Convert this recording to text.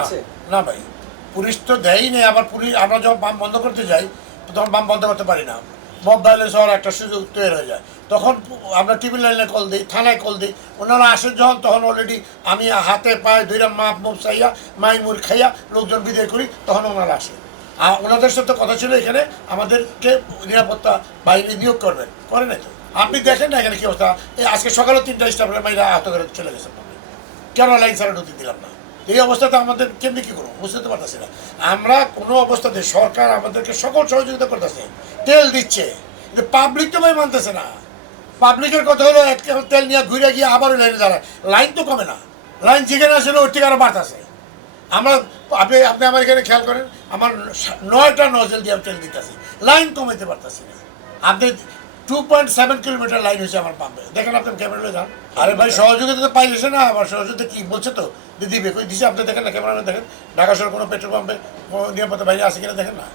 আছে? না ভাই, পুলিশ তো দেয়ই নেই। আবার পুলিশ, আমরা যখন পাম্প বন্ধ করতে যাই তখন পাম্প বন্ধ করতে পারি না, মব ভায়োলেন্স হওয়ার একটা সুযোগ তৈরি হয়ে যায়। তখন আমরা টিভি লাইনে কল দিই, থানায় কল দিই, ওনারা আসেন যখন তখন অলরেডি আমি হাতে পায়ে দুইটা মাপ মুখ চাইয়া মাইমুর খাইয়া লোকজন বিদায় করি, তখন ওনারা আসে। আর ওনাদের সাথে কথা ছিল এখানে আমাদেরকে নিরাপত্তা বাহিনী নিয়োগ করবেন, করে নাই তো। আপনি দেখেন না এখানে কি অবস্থা। এই আজকে সকালেও 3টা স্টাফের মাইরা আহত করে চলে গেছে। কেন লাইন ছাড়া ঢুকতে দিলাম না? এই অবস্থাতে আমাদের কেমনি কী করবো বুঝতে পারতেছি না। আমরা কোনো অবস্থাতে, সরকার আমাদেরকে সকল সহযোগিতা করতেছে, তেল দিচ্ছে, কিন্তু পাবলিক তো ভাই মানতেছে না। পাবলিকের কথা হলো এক তেল নিয়ে ঘুরে গিয়ে আবারও লাইনে দাঁড়ায়, লাইন তো কমে না, লাইন যেখানে আসলে ওর থেকে আরও বাড়তেছে। আমরা, আপনি আপনি আমার এখানে খেয়াল করেন, আমার 9টা নজল দিয়ে আমি তেল দিতেছি, লাইন কমাইতে পারতেছি না। আপনি 2.7 কিলোমিটার লাইন হয়েছে আমার পাম্পে, দেখেন আপনি ক্যামেরা যান। আরে ভাই সহযোগিতা তো পাইলেছে না, আমার সহযোগিতা কি বলছে তো দিবে, কই দিছে আপনি দেখেন না, ক্যামেরা দেখেন ঢাকা শহর কোনো পেট্রোল পাম্পে কোনো নিরাপত্তা বাহিনী আছে কিনা দেখেন না।